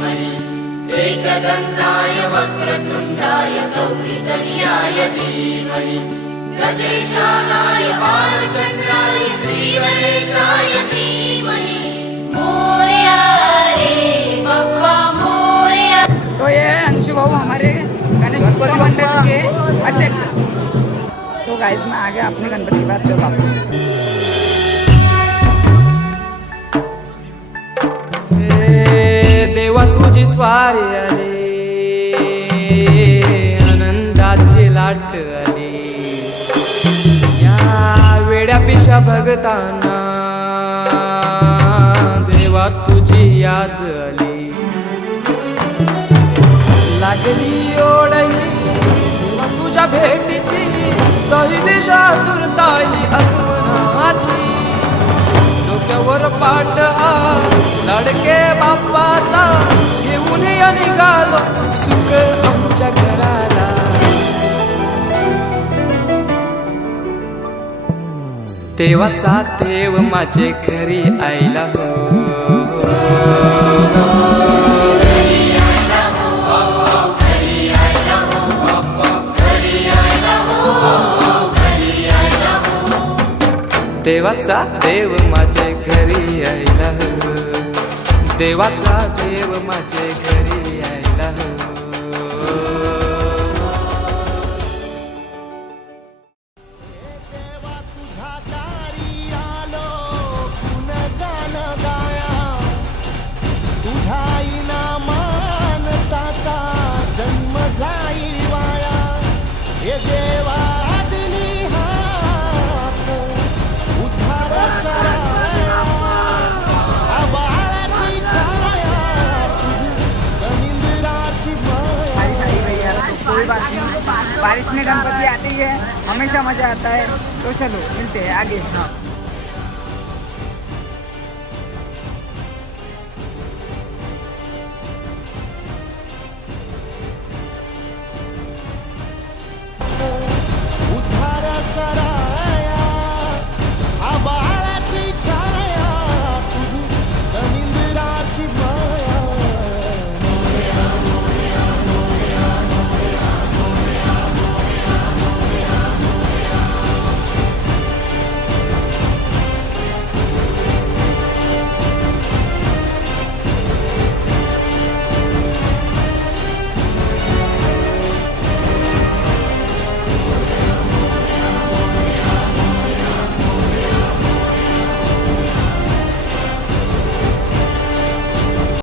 धीमहि एकदन्ताय वक्रतुण्डाय गौरीतनयाय धीमहि गजेशानाय बालचन्द्राय श्रीगणेशाय धीमहि मोरया रे बप्पा मोरया। तो ये अंशु भाऊ हमारे गणेश उत्सव मंडल के अध्यक्ष। तो गाइस मैं आ गया अपने गणपति के पास। चलो देवा तुझी स्वारी आली, आनंदाची लाट आली, या वेड्या पिशा भगतांना देवा तुझी याद आली। लागली ओढही देवा तुझ्या भेटीची, दही दिशा तुरताई आगमनाची। डोक्यावर पाट हा लाडके बाप्पाचा, घेऊन या निघालो सुख आमच्या घराला। देवाचा देव माझे घरी आयला हो, देवाचा देव माझे घरी आयला हो, देवाचा देव माझे घरी आयला हो। देवा तुझ्या दारी आलो गुणगान गाया, तुझ्या आईना मानसाचा जन्म जाई वाया। हे देवा दिली हात उद्धार कराया, आबाळाची छाया तुझी जमींदराची माया। कोई बात नहीं, बारिश में गणपति आती है, हमेशा मजा आता है। तो चलो मिलते हैं आगे। हाँ।